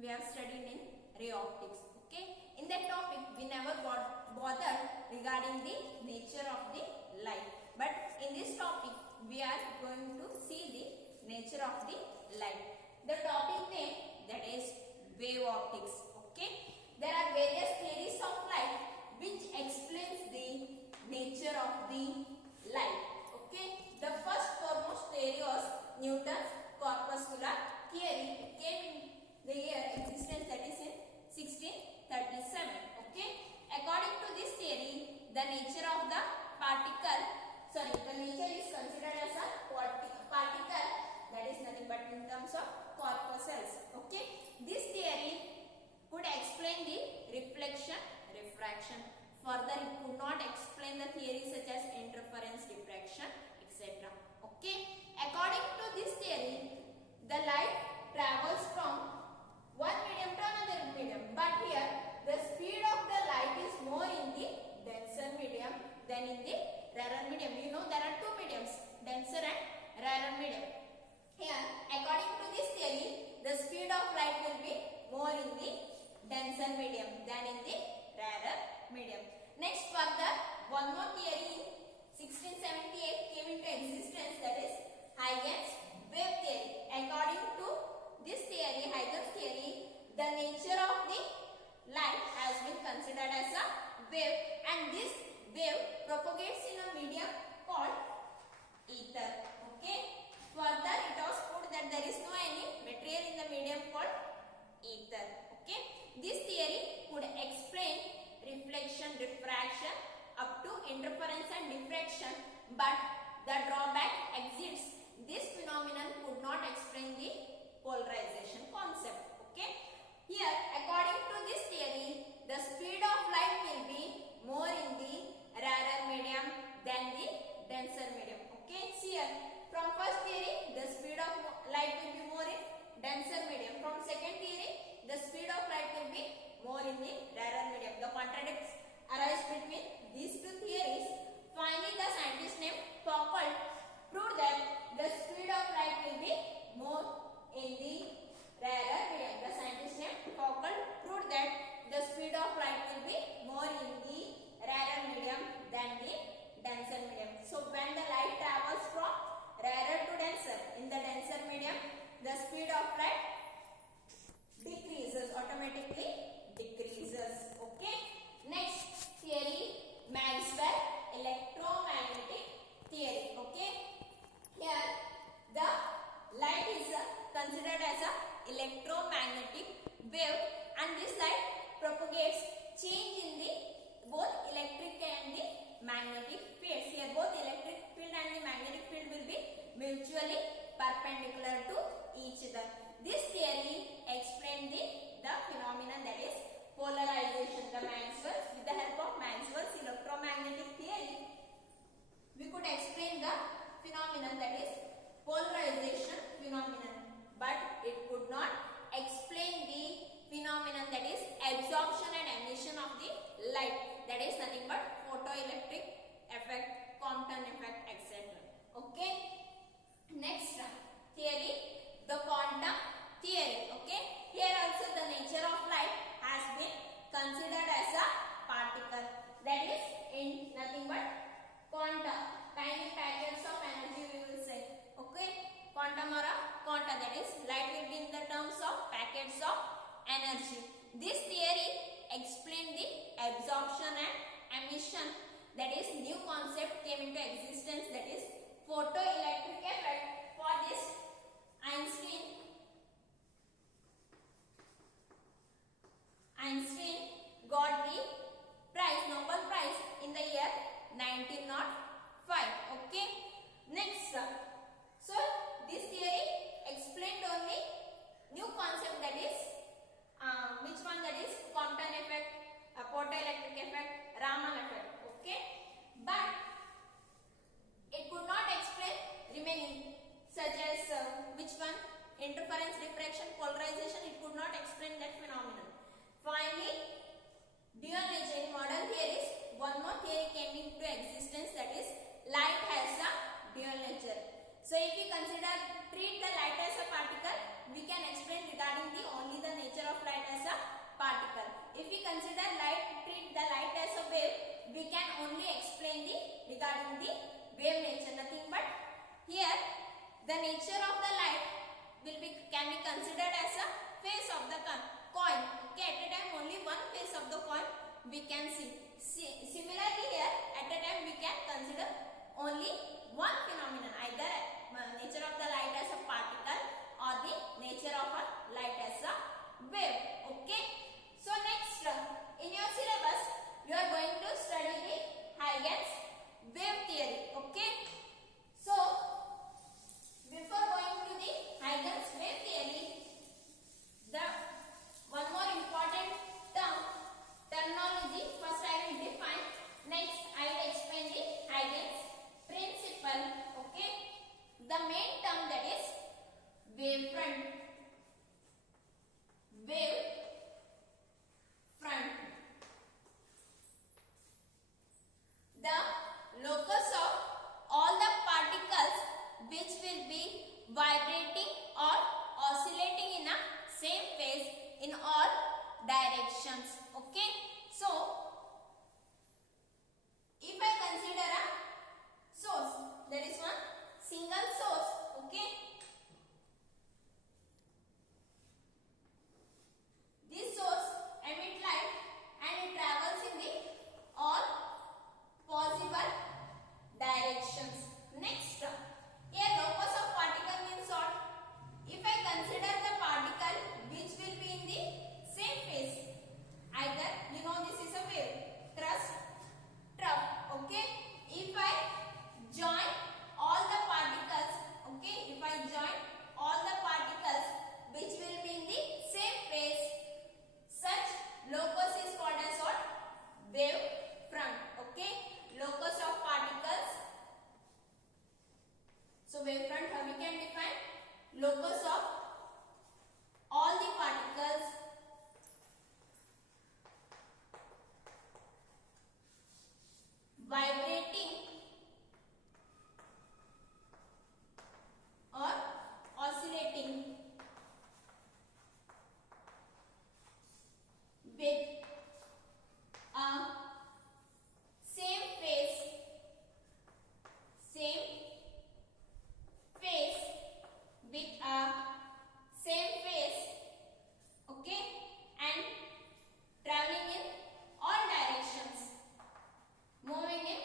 we have studied in ray optics. Okay, in that topic we never got bothered regarding the nature of the light, but in this topic we are going to see the nature of the light. The topic name, that is wave optics. Okay, there are various theories of light which explains the nature of the light. Okay, the first foremost theory was Newton's corpuscular theory. It came in the year existence, that is in 1637. Okay, according to this theory, the nature of the the nature is considered as a particle, that is nothing but in terms of corpuscles. Okay, this theory could explain the reflection, refraction. Further, it could not explain the theories such as interference, diffraction, etc. Okay, according to this theory, the light travels from one medium to another medium, but here the speed of the light is more in the denser medium than in the rarer medium. You know there are two mediums, denser and rarer medium. Here, according to this theory, the speed of light will be more in the denser medium than in the rarer medium. Next, further, one more theory in 1678 came into existence, that is Huygens wave theory. According to this theory, Huygens theory, the nature of the light has been considered as a wave, and this wave propagates in a medium called ether. Okay. Further, it was proved that there is no any material in the medium called ether. Okay. This theory could explain reflection, diffraction up to interference and diffraction, but the drawback exists. This phenomenon could not explain the polarization concept. Okay. Here, according to this theory, the speed of light will be more in the rarer medium than the denser medium. Okay. See here, from first theory, the speed of light will be more in denser medium. From second theory, the speed of light will be more in the rarer medium. The contradicts arise between these two theories. Finally, the scientist named Foucault proved that the speed of light will be more in the rarer medium. The scientist named Foucault proved that the speed of light will be more in the rarer medium than the denser medium. So when the light travels from rarer to denser, in the denser medium, the speed of light decreases, automatically decreases. Okay. Next theory, Maxwell electromagnetic theory. Okay. Here the light is considered as a electromagnetic wave, and this light propagates change in the both electric and the magnetic fields. Here both electric field and the magnetic field will be mutually perpendicular to each other. This theory explained the phenomenon, that is polarization. With the help of Maxwell's electromagnetic theory, we could explain the phenomenon, that is polarization phenomenon, but it could not explain the phenomenon, that is absorption and emission of the light, that is nothing but photoelectric effect, Compton effect, etc. Okay. Next theory, the quantum theory. Okay. Here also the nature of light has been considered as a particle, that is in nothing but quantum, tiny packets of energy we will say. Okay. Quantum or a quanta, that is light will be in the terms of packets of energy. This theory explained the absorption and emission, that is new concept came into existence, that is photoelectric effect. For this, Einstein got the Nobel Prize in the year 1905. Okay. Next, so this theory explained only new concept, that is which one, that is Compton effect, photoelectric effect, Raman effect. Okay. But it could not explain remaining, such as which one, interference, diffraction, polarization. It could not explain that phenomenon. Finally, dual nature in modern theories, one more theory came into existence, that is directions. Okay, so if I consider a source, there is one single source. Okay, this source emit light and it travels in the all possible directions. Next, here locus of particle means what? If I consider the particle which will be in the same phase, either you know this is a wave, thrust, trough. Okay, if I join all the particles, okay, if I join all the particles which will be in the same phase, such locus is called as what? Wave front. Okay, locus of particles. So wave front, how we can define? Locus of all the particles vibrating or oscillating with a same phase with a same phase, okay, and traveling in all directions, moving in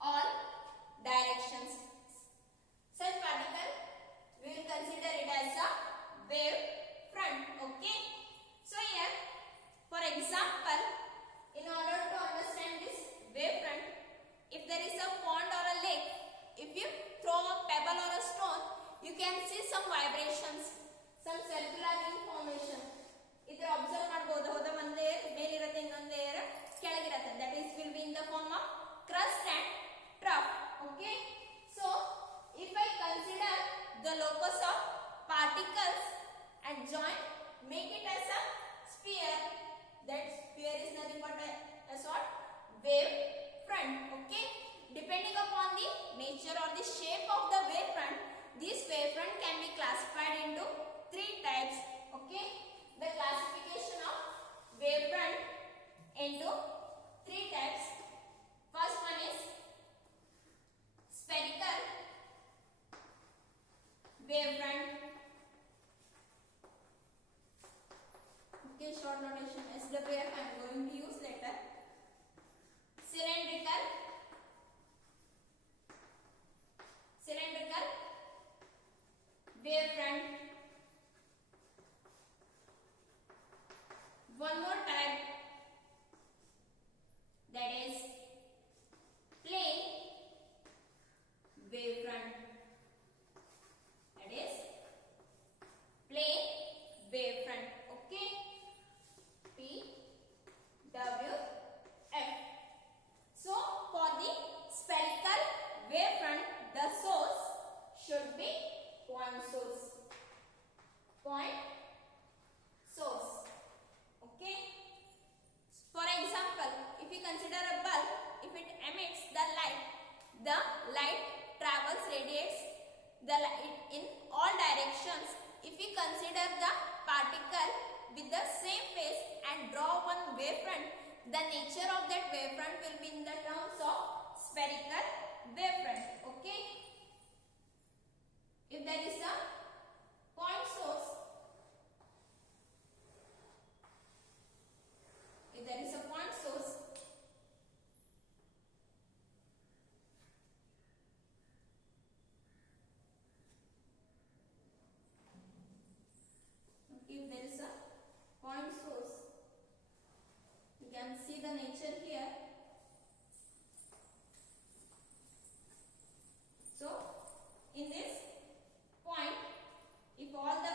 all directions. Such particle we will consider it as a wave front. Okay, so here for example, in order to understand this wave front, if there is a pond or a lake, if you throw a pebble or a stone, you can see some vibrations, some circular ring formation. Idra observe ಮಾಡಬಹುದು. ಹೋದ ಒಂದು layer ಮೇಲಿರುತ್ತೆ, ಇನ್ನೊಂದು layer ಕೆಳಗಿರುತ್ತೆ. That is will be in the form of crust and trough. Okay, so if I consider the locus of particles and join, make it as a sphere, that sphere is nothing but as what? Wave front. Okay, depending upon the nature or the shape of the wave front, this wave front can be classified into three types. Okay, the classification of wave front into three types. First one is spherical wave front. Okay, short notation SWF I am going to use later. Cylindrical wave front. One more type, that is plane wave front. That is plane wave front. Okay, PWF. So for the spherical wave front, the source should be point source. Point source. Okay. For example, if you consider a bulb, if it emits the light travels, radiates the light in all directions. If you consider the particle with the same phase and draw one wave front, the nature of that wave front will be in the terms of spherical wave front. Okay. If there is a point source, see the nature here. So in this point, if all the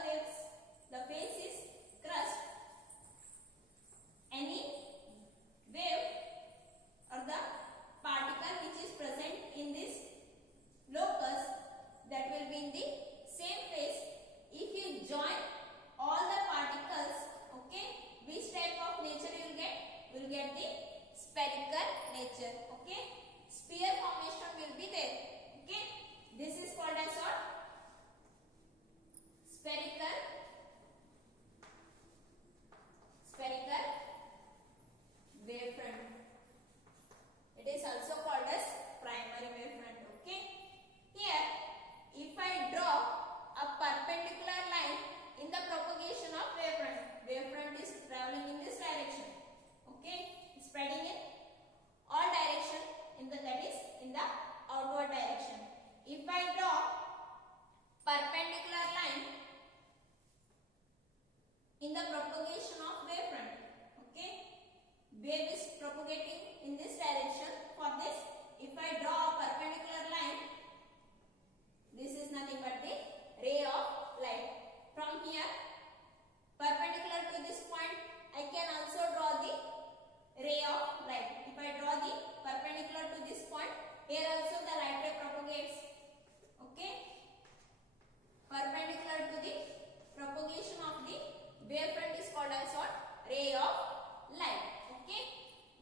of light. Okay,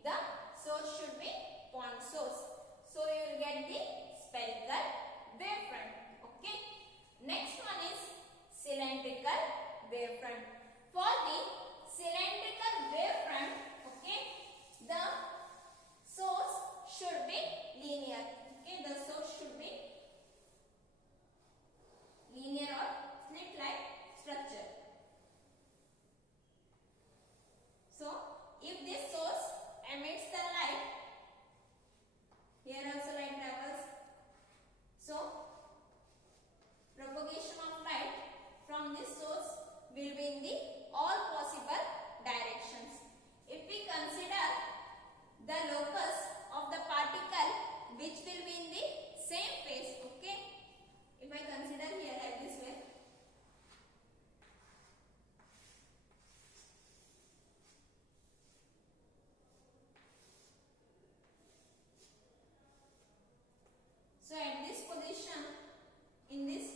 the source should be point source. So you will get the spherical wavefront. Okay, next one is cylindrical wavefront. For the cylindrical wavefront, okay, the source should be linear. Okay, the source should be linear or slit-like structure. So, if this source emits the light, here also light travels. So, propagation of light from this source will be in the all possible directions. If we consider the locus of the particle which will be in the same phase, okay, if I consider here like this way, so at this position, in this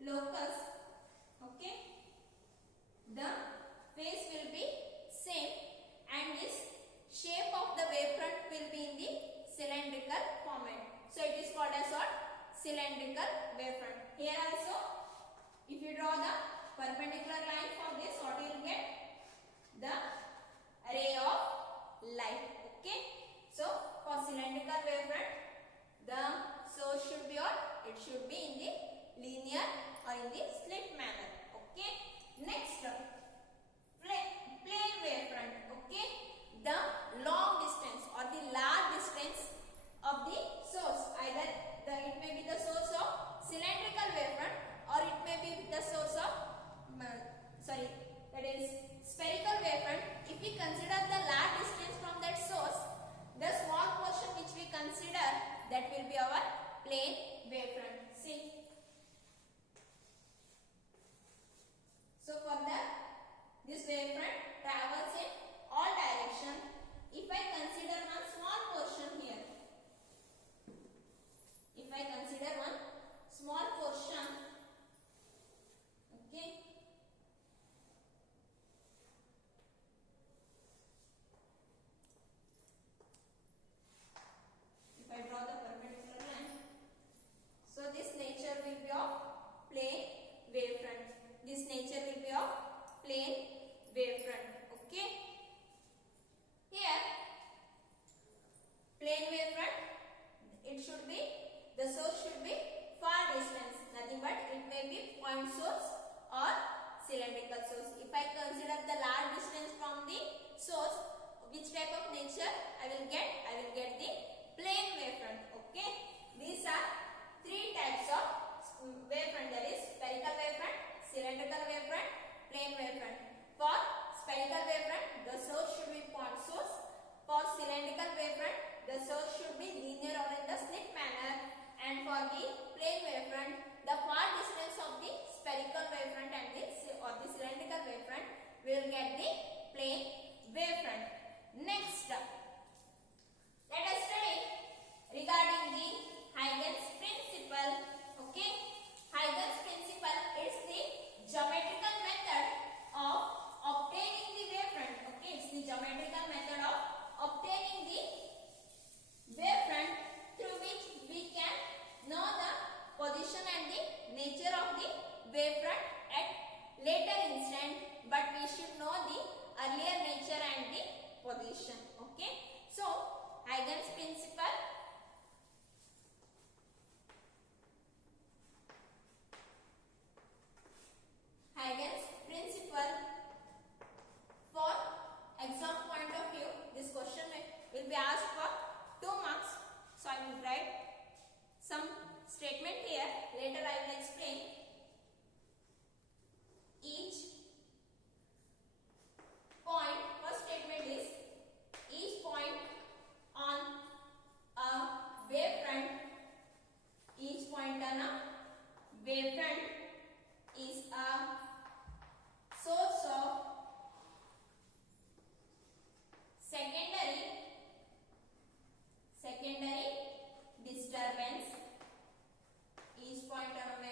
locus, okay, the phase will be same and this shape of the wavefront will be in the cylindrical format. So it is called as what? Cylindrical wavefront. Here also, if you draw the perpendicular line for this, what you will get? The ray of light. Okay. So for cylindrical wavefront, the source should be what? It should be in the linear or in the slit manner. Okay. Next, plane wavefront. Okay. The long distance or the large distance of the source. Either it may be the source of cylindrical wavefront or it may be the source of that is spherical wavefront. If we consider the large distance from that source, the small portion which we consider, that will be our plane wavefront. See. So for this wavefront travels in all directions. If I consider one small portion here, if I consider one small portion, okay, if I draw the perpendicular line, so this nature will be of plane wavefront. This nature will be of plane wavefront. Okay. Here, plane wavefront, it should be, the source should be far distance, nothing but it may be point source or cylindrical source. If I consider the large distance from the source, which type of nature I will get? I will get the plane wavefront. Okay. These are three types of wavefront, that is spherical wavefront, cylindrical wavefront, plane wavefront. For spherical wavefront, the source should be point source. For cylindrical wavefront, the source should be linear or in the slit manner. And for the plane wavefront, the far distance of the spherical wavefront and the cylindrical wavefront will get the plane wavefront. Next, let us study regarding the Huygens principle. Okay, Huygens principle is the geometrical method of obtaining the wavefront. Okay, it's the geometrical method of obtaining the wavefront through which we can know the position and the nature of the wavefront at later instant, but we should know the earlier nature and the position. Okay, so Huygens principle. Huygens principle, for exam point of view, this question will be asked for 2 marks. So I will write some statement here. Later I will explain. Each point, first statement is, each point on a wavefront, each point on a wavefront is a source of secondary disturbance. Each point on a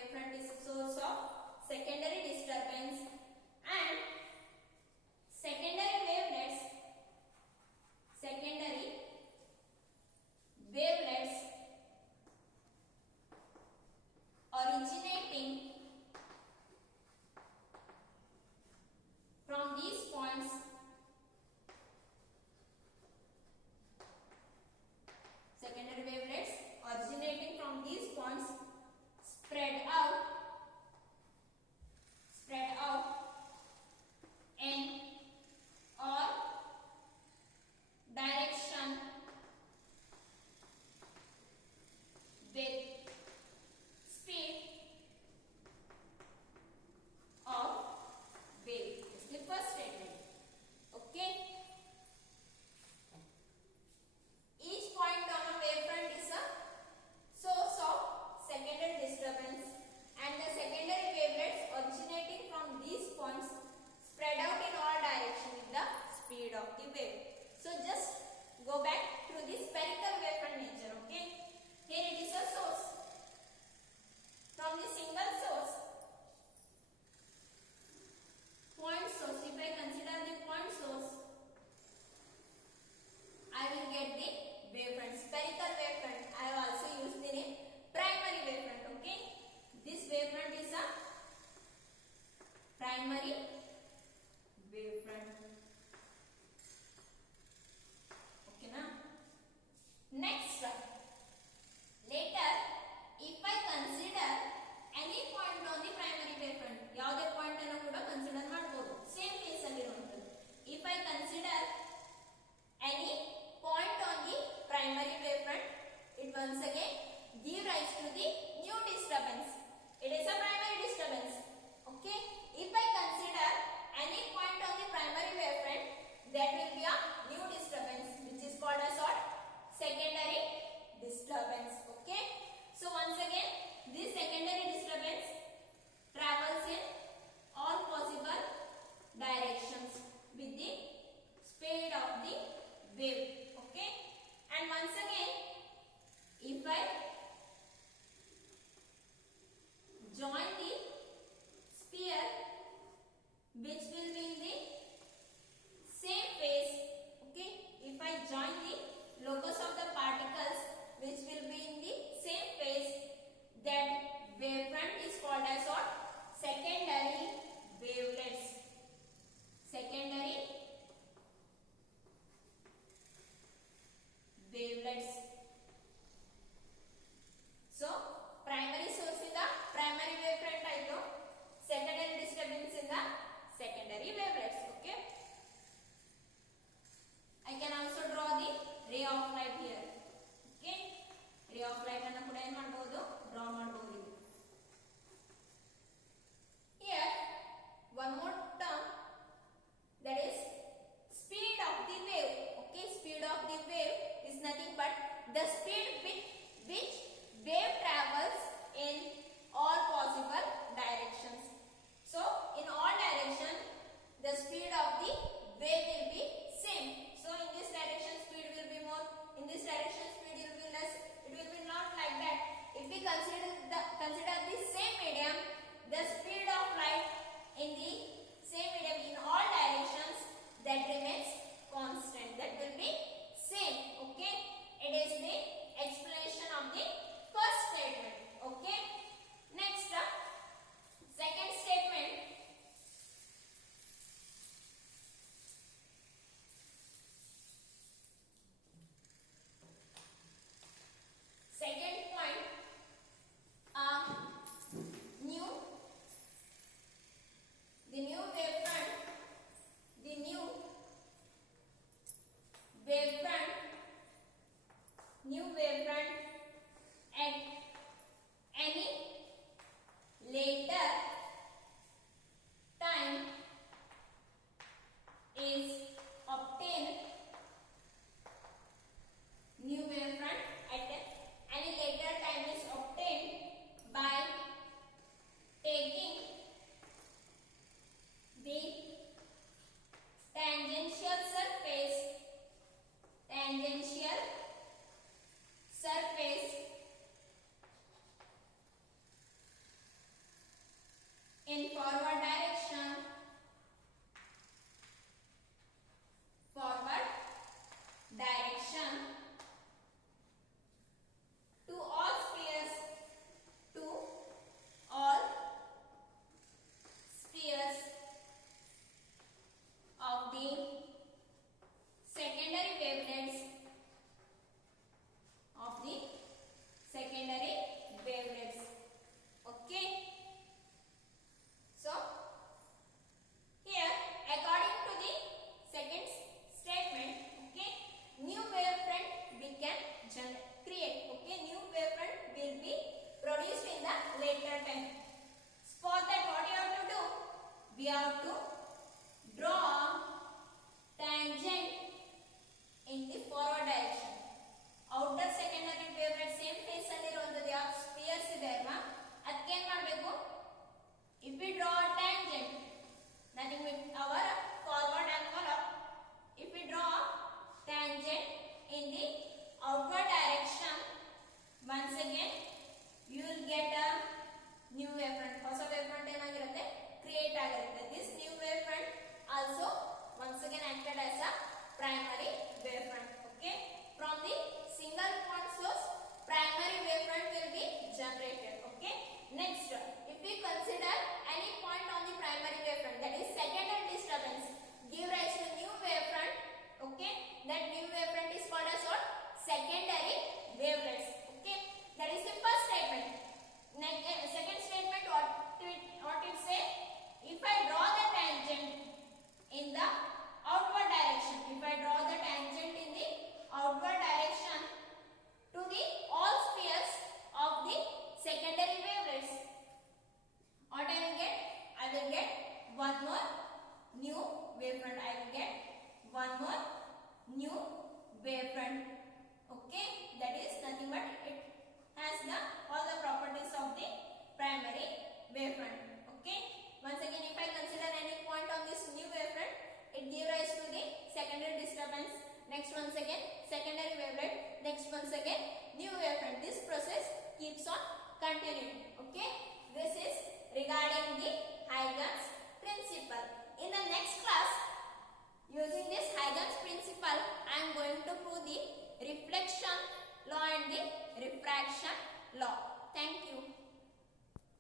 interaction law. Thank you.